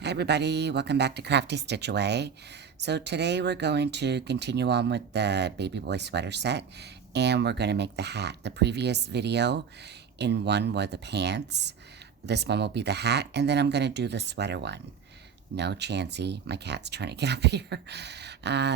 Hi everybody, welcome back to Crafty Stitch Away. So today we're going to continue on with the baby boy sweater set, and we're going to make the hat. The previous video in one were the pants, this one will be the hat, and then I'm going to do the sweater one. No Chansey, my cat's trying to get up here.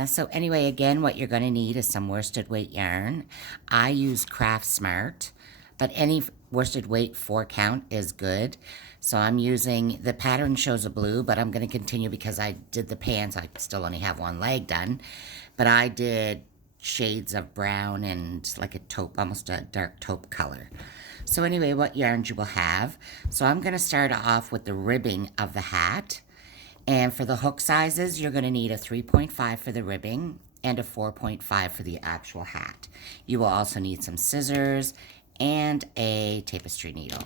So anyway, again, what you're going to need is some worsted weight yarn. I use Craft Smart, but any worsted weight 4 count is good. So I'm using, the pattern shows a blue, but I'm going to continue because I did the pants. I still only have one leg done, but I did shades of brown and like a taupe, almost a dark taupe color. So anyway, what yarns you will have. So I'm going to start off with the ribbing of the hat. And for the hook sizes, you're going to need a 3.5 for the ribbing and a 4.5 for the actual hat. You will also need some scissors and a tapestry needle.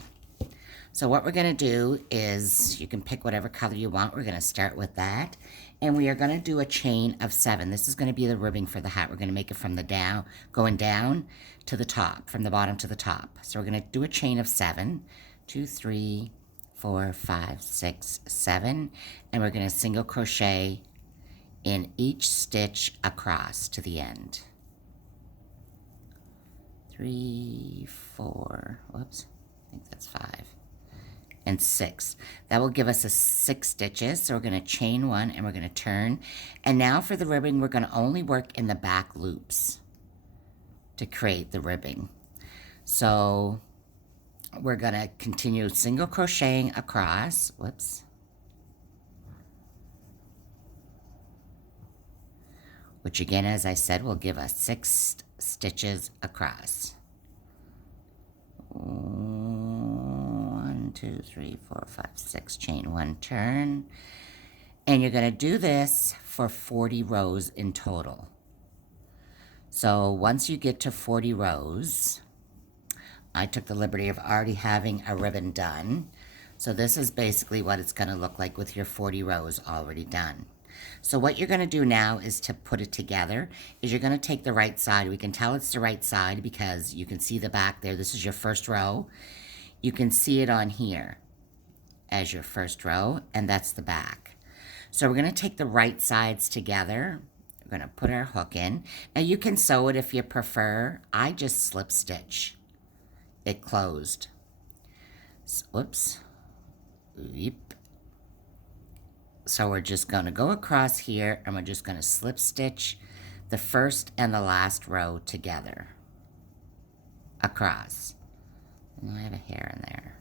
So what we're going to do is, you can pick whatever color you want. We're going to start with that. And we are going to do a chain of 7. This is going to be the ribbing for the hat. We're going to make it from the down, going down to the top, from the bottom to the top. So we're going to do a chain of 7. 2, 3, 4, 5, 6, 7. And we're going to single crochet in each stitch across to the end. 3, 4, whoops, I think that's 5. And 6. That will give us a 6 stitches. So we're going to chain 1 and we're going to turn. And now for the ribbing, we're going to only work in the back loops to create the ribbing. So we're going to continue single crocheting across. Whoops. Which again, as I said, will give us 6 stitches across. 1, 2, 3, 4, 5, 6. Chain 1, turn. And you're going to do this for 40 rows in total. So once you get to 40 rows, I took the liberty of already having a ribbon done. So this is basically what it's going to look like with your 40 rows already done. So what you're going to do now is to put it together, is you're going to take the right side. We can tell it's the right side because you can see the back there. This is your first row. You can see it on here as your first row, and that's the back. So we're going to take the right sides together. We're going to put our hook in. Now you can sew it if you prefer. I just slip stitch it closed. Whoops. Yep. So we're just going to go across here and we're just going to slip stitch the first and the last row together across. And I have a hair in there.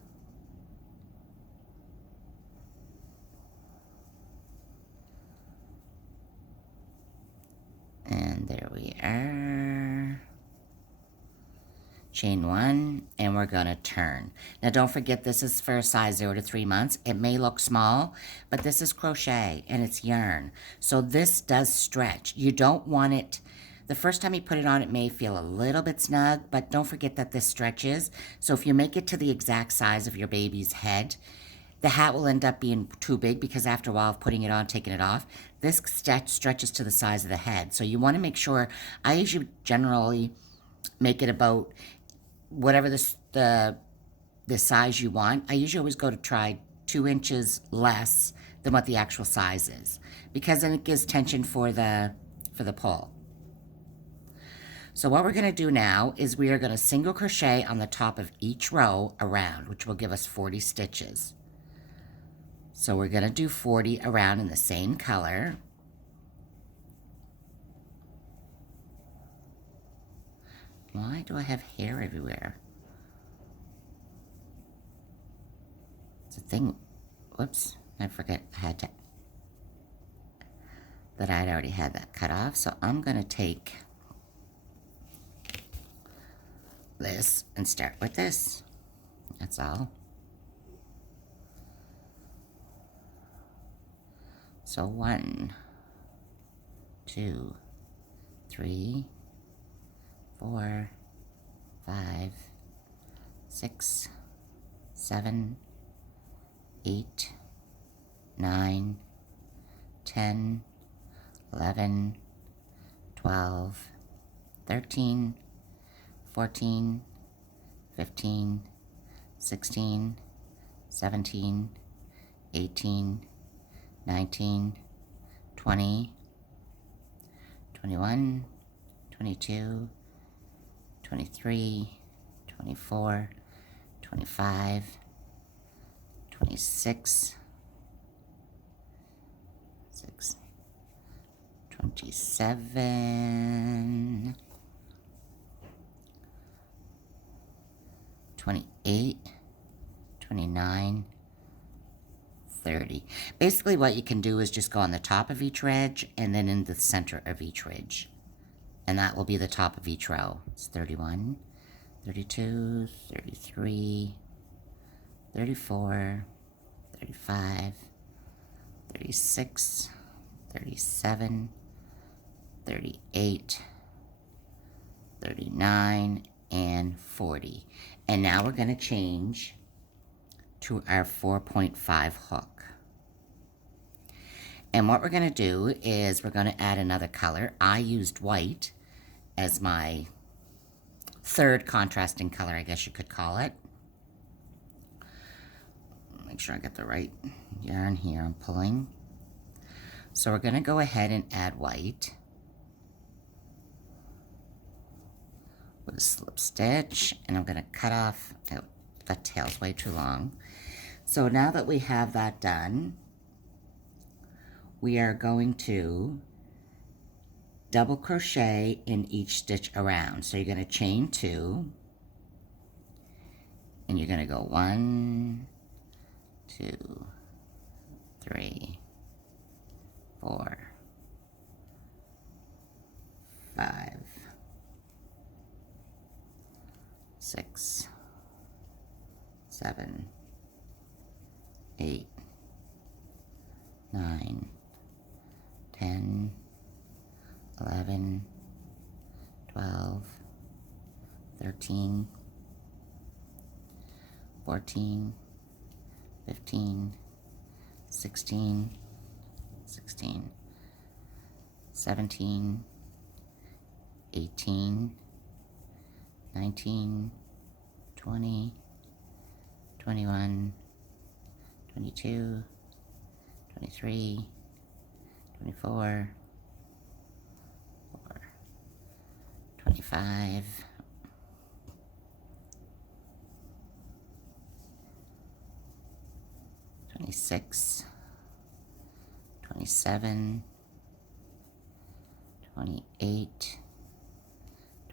And there we are. Chain 1, and we're going to turn. Now don't forget, this is for a size 0 to 3 months. It may look small, but this is crochet and it's yarn. So this does stretch. You don't want it, the first time you put it on, it may feel a little bit snug, but don't forget that this stretches. So if you make it to the exact size of your baby's head, the hat will end up being too big because after a while of putting it on, taking it off, this stretches to the size of the head. So you want to make sure, I usually generally make it about whatever the size you want. I usually always go to try 2 inches less than what the actual size is, because then it gives tension for the pull. So what we're going to do now is we are going to single crochet on the top of each row around, which will give us 40 stitches. So we're going to do 40 around in the same color. Why do I have hair everywhere? It's a thing. Whoops. I forget that I'd already had that cut off. So I'm going to take this and start with this. That's all. So 1, 2, 3, 4, 5, 6, 7, 8, 9, 10, 11, 12, 13, 14, 15, 16, 17, 18, 19, 20, 21, 22, 23, 24, 25, 26, 27, 28, 29, 30. Basically what you can do is just go on the top of each ridge and then in the center of each ridge. And that will be the top of each row. It's 31, 32, 33, 34, 35, 36, 37, 38, 39, and 40. And now we're going to change to our 4.5 hook. And what we're going to do is we're going to add another color. I used white as my third contrasting color, I guess you could call it. Make sure I get the right yarn here I'm pulling. So we're going to go ahead and add white with a slip stitch, and I'm going to cut off, oh, that tail's way too long. So now that we have that done, we are going to double crochet in each stitch around. So you're going to chain 2, and you're going to go 1, 2, 3, 4, 5, 6, 7, 8, 9, 10, 11, 12, 13, 14, 15, 16, 17, 18, 19, 20, 21, 22, 23, 24, 25, 26, 27, 28,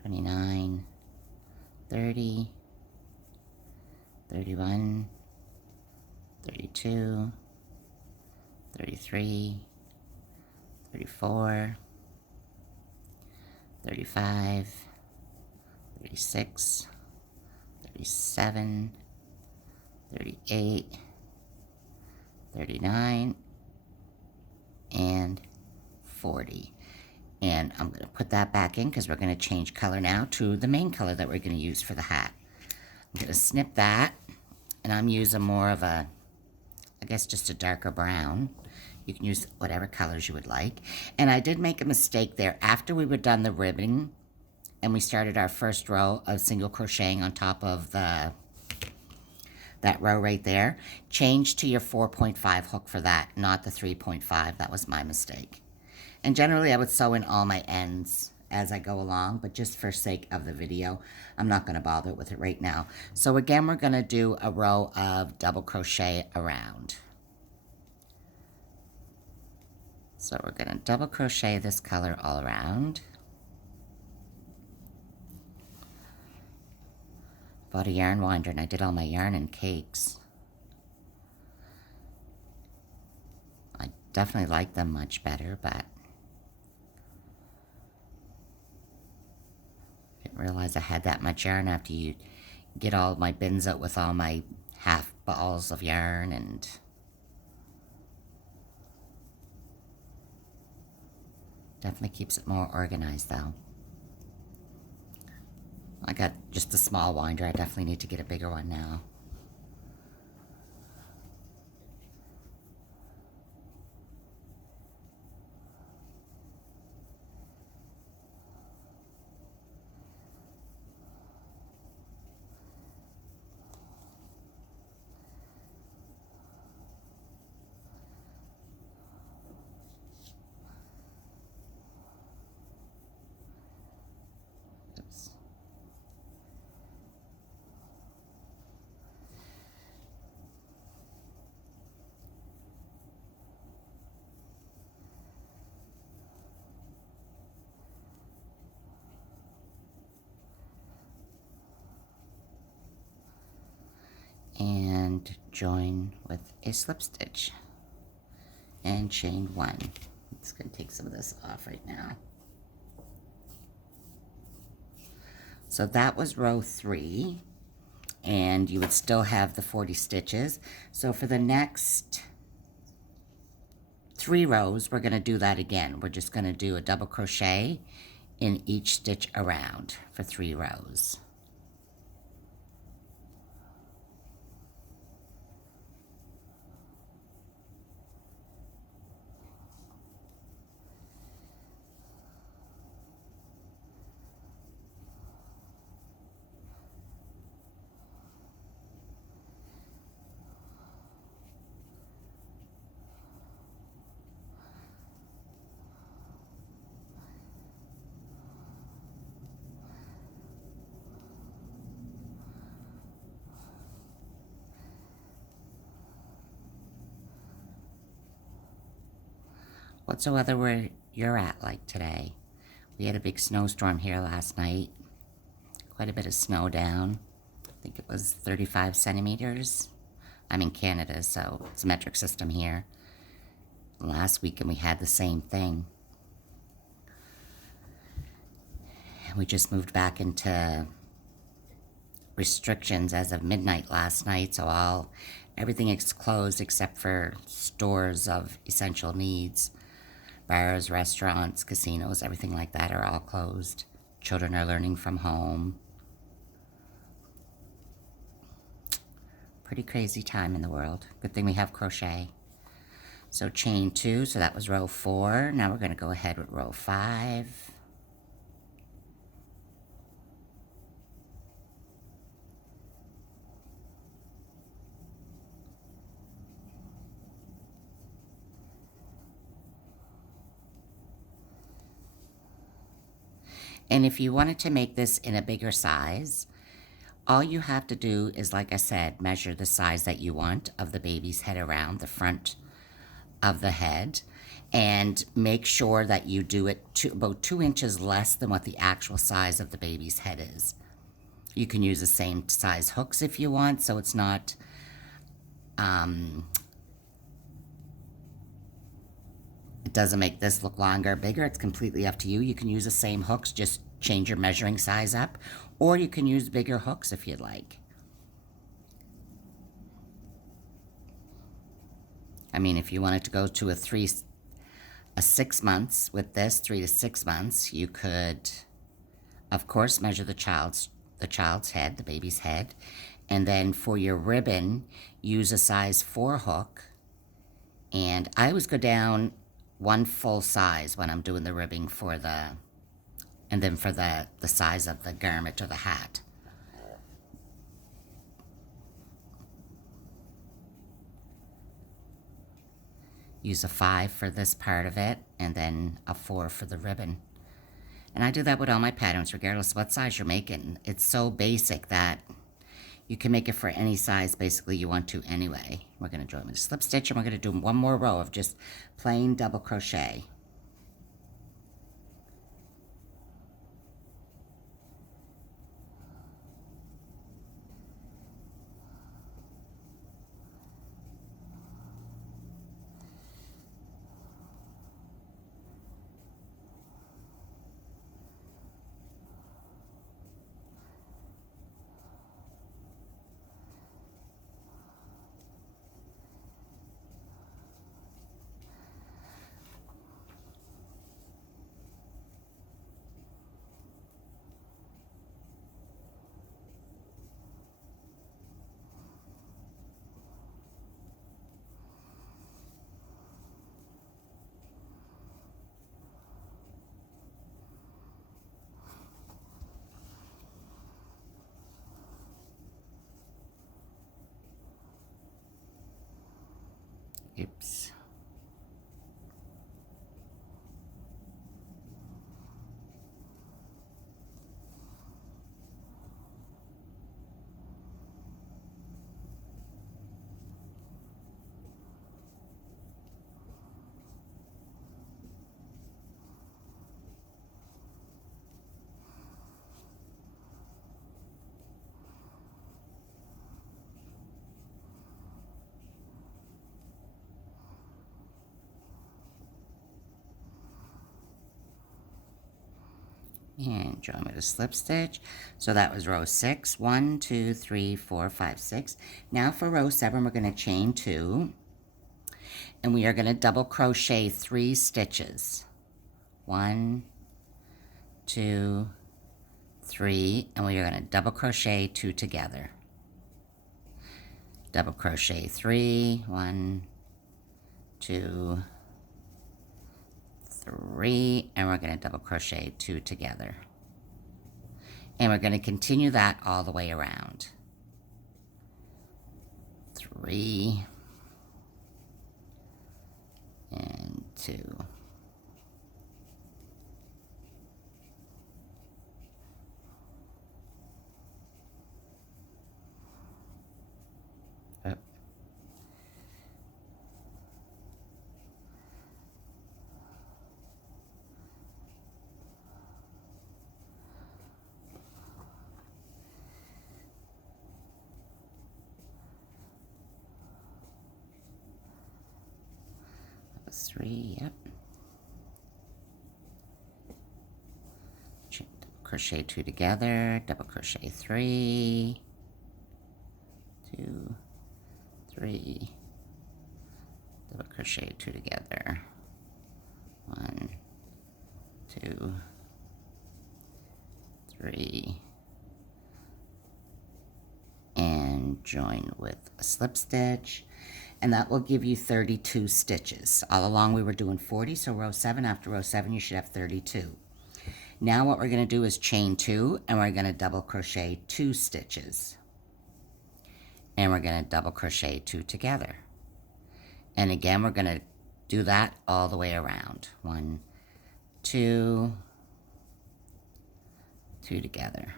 29, 30, 31, 32, 33, 34, 35, 36, 37, 38, 39, and 40. And I'm going to put that back in because we're going to change color now to the main color that we're going to use for the hat. I'm going to snip that, and I'm using more of a, I guess just a darker brown. You can use whatever colors you would like. And I did make a mistake there. After we were done the ribbing and we started our first row of single crocheting on top of that row right there, change to your 4.5 hook for that, not the 3.5. That was my mistake. And generally I would sew in all my ends as I go along, but just for sake of the video, I'm not going to bother with it right now. So again, we're going to do a row of double crochet around. So we're going to double crochet this color all around. Bought a yarn winder and I did all my yarn in cakes. I definitely like them much better, but I didn't realize I had that much yarn after you get all my bins out with all my half balls of yarn. And definitely keeps it more organized though. I got just a small winder. I definitely need to get a bigger one now. join with a slip stitch and chain 1. I'm just going to take some of this off right now. So that was row 3, and you would still have the 40 stitches. So for the next 3 rows, we're going to do that again. We're just going to do a double crochet in each stitch around for 3 rows. What's the weather where you're at like today? We had a big snowstorm here last night. Quite a bit of snow down. I think it was 35 centimeters. I'm in Canada, so it's a metric system here. Last weekend we had the same thing. And we just moved back into restrictions as of midnight last night, so everything is closed except for stores of essential needs. Bars, restaurants, casinos, everything like that are all closed. Children are learning from home. Pretty crazy time in the world. Good thing we have crochet. So chain 2, so that was row 4. Now we're going to go ahead with row 5. And if you wanted to make this in a bigger size, all you have to do is, like I said, measure the size that you want of the baby's head around the front of the head, and make sure that you do it about 2 inches less than what the actual size of the baby's head is. You can use the same size hooks if you want, so it's not it doesn't make this look longer or bigger. It's completely up to you. You can use the same hooks, just change your measuring size up, or you can use bigger hooks if you'd like. I mean, if you wanted to go to a 6 months with this, 3 to 6 months, you could, of course, measure the child's head, the baby's head, and then for your ribbon, use a size 4 hook. And I always go down 1 full size when I'm doing the ribbing for and then for the size of the garment or the hat. Use a 5 for this part of it, and then a 4 for the ribbon. And I do that with all my patterns, regardless of what size you're making. It's so basic that you can make it for any size, basically, you want to anyway. We're going to join with a slip stitch, and we're going to do 1 more row of just plain double crochet. Oops. and join with a slip stitch. So that was row 6. 1, 2, 3, 4, 5, 6. Now for row 7, we're going to chain 2, and we are going to double crochet 3 stitches. 1, 2, 3, and we are going to double crochet 2 together. Double crochet 3, 1, 2, 3, and we're going to double crochet 2 together. And we're going to continue that all the way around. 3 and 2. Up. That was 3, yep. Crochet 2 together, double crochet 3, 2, 3, double crochet 2 together, 1, 2, 3, and join with a slip stitch, and that will give you 32 stitches. All along we were doing 40, so row 7, after row 7 you should have 32. Now what we're going to do is chain 2, and we're going to double crochet 2 stitches. And we're going to double crochet 2 together. And again, we're going to do that all the way around. 1, 2, 2 together.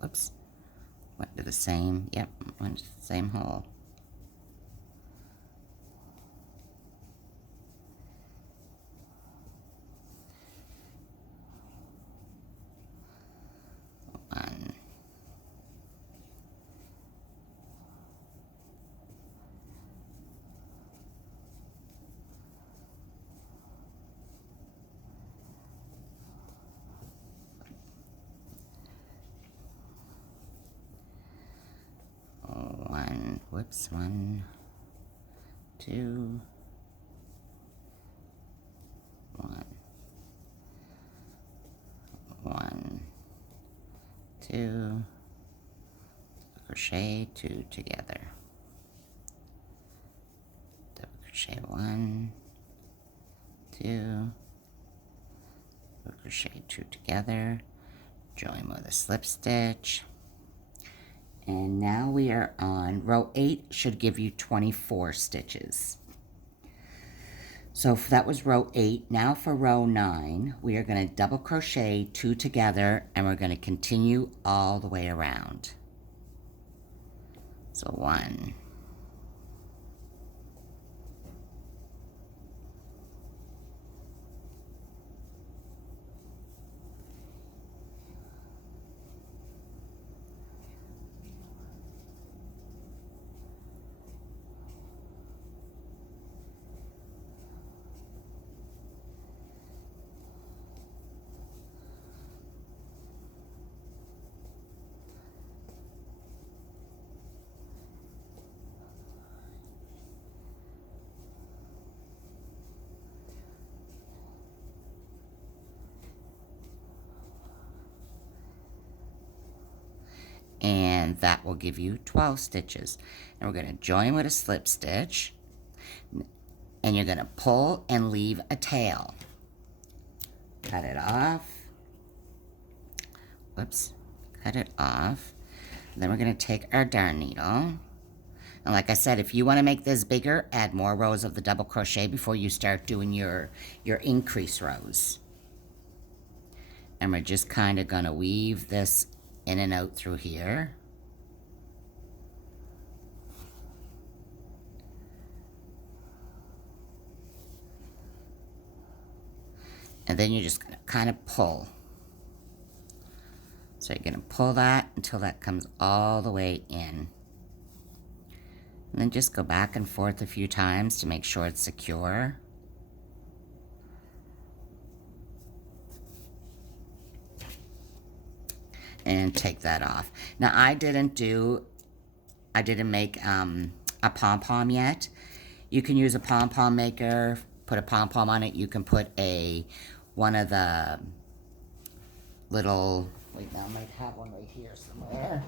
Whoops. Went to the same, yep, went to the same hole. One. One, whoops, 1, 2, 1, 1, 2, crochet 2 together, double crochet 1, 2, double crochet 2 together, join with a slip stitch. And now we are on row 8, should give you 24 stitches. So that was row 8. Now for row 9, we are going to double crochet 2 together, and we're going to continue all the way around. So 1, and that will give you 12 stitches. And we're going to join with a slip stitch, and you're going to pull and leave a tail. Cut it off. Whoops. Cut it off. And then we're going to take our darn needle. And like I said, if you want to make this bigger, add more rows of the double crochet before you start doing your increase rows. And we're just kind of going to weave this in and out through here. And then you're just going to kind of pull. So you're going to pull that until that comes all the way in. And then just go back and forth a few times to make sure it's secure. and take that off. Now I didn't make a pom-pom yet. You can use a pom-pom maker, put a pom-pom on it. You can put one of the little, wait, now I might have one right here somewhere.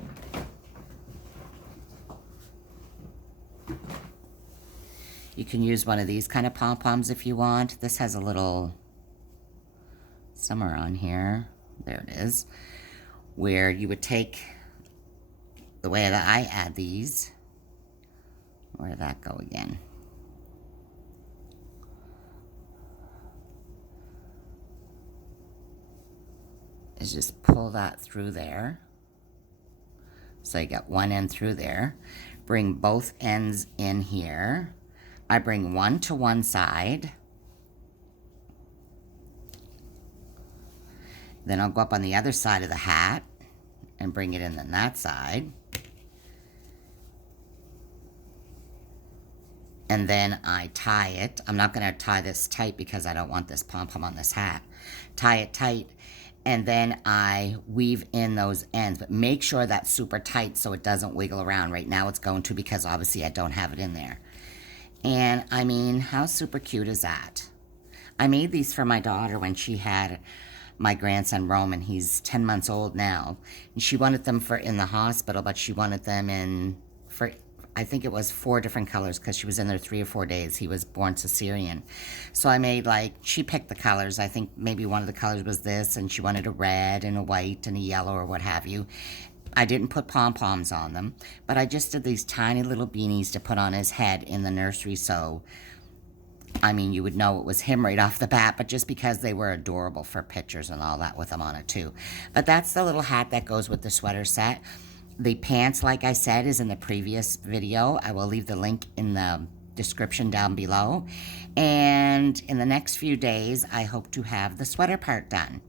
You can use one of these kind of pom-poms if you want. This has a little, somewhere on here, there it is, where you would take, the way that I add these, where did that go again? Is just pull that through there. So you got one end through there. Bring both ends in here. I bring one to one side. Then I'll go up on the other side of the hat and bring it in on that side. And then I tie it. I'm not going to tie this tight because I don't want this pom-pom on this hat. Tie it tight. And then I weave in those ends, but make sure that's super tight so it doesn't wiggle around. Right now it's going to because obviously I don't have it in there. And I mean, how super cute is that? I made these for my daughter when she had my grandson Roman. He's 10 months old now. And she wanted them for in the hospital, but she wanted them in for, I think it was 4 different colors because she was in there 3 or 4 days. He was born cesarean. So I made she picked the colors. I think maybe one of the colors was this, and she wanted a red and a white and a yellow or what have you. I didn't put pom-poms on them, but I just did these tiny little beanies to put on his head in the nursery. So, I mean, you would know it was him right off the bat, but just because they were adorable for pictures and all that with them on it too. But that's the little hat that goes with the sweater set. The pants, like I said, is in the previous video. I will leave the link in the description down below. And in the next few days, I hope to have the sweater part done.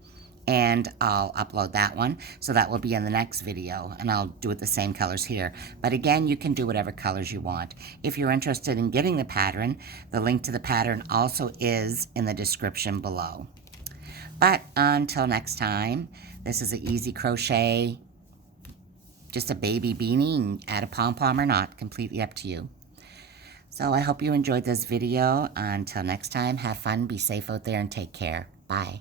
And I'll upload that one. So that will be in the next video. And I'll do it the same colors here. But again, you can do whatever colors you want. If you're interested in getting the pattern, the link to the pattern also is in the description below. But until next time, this is an easy crochet, just a baby beanie, and add a pom-pom or not, completely up to you. So I hope you enjoyed this video. Until next time, have fun, be safe out there, and take care. Bye.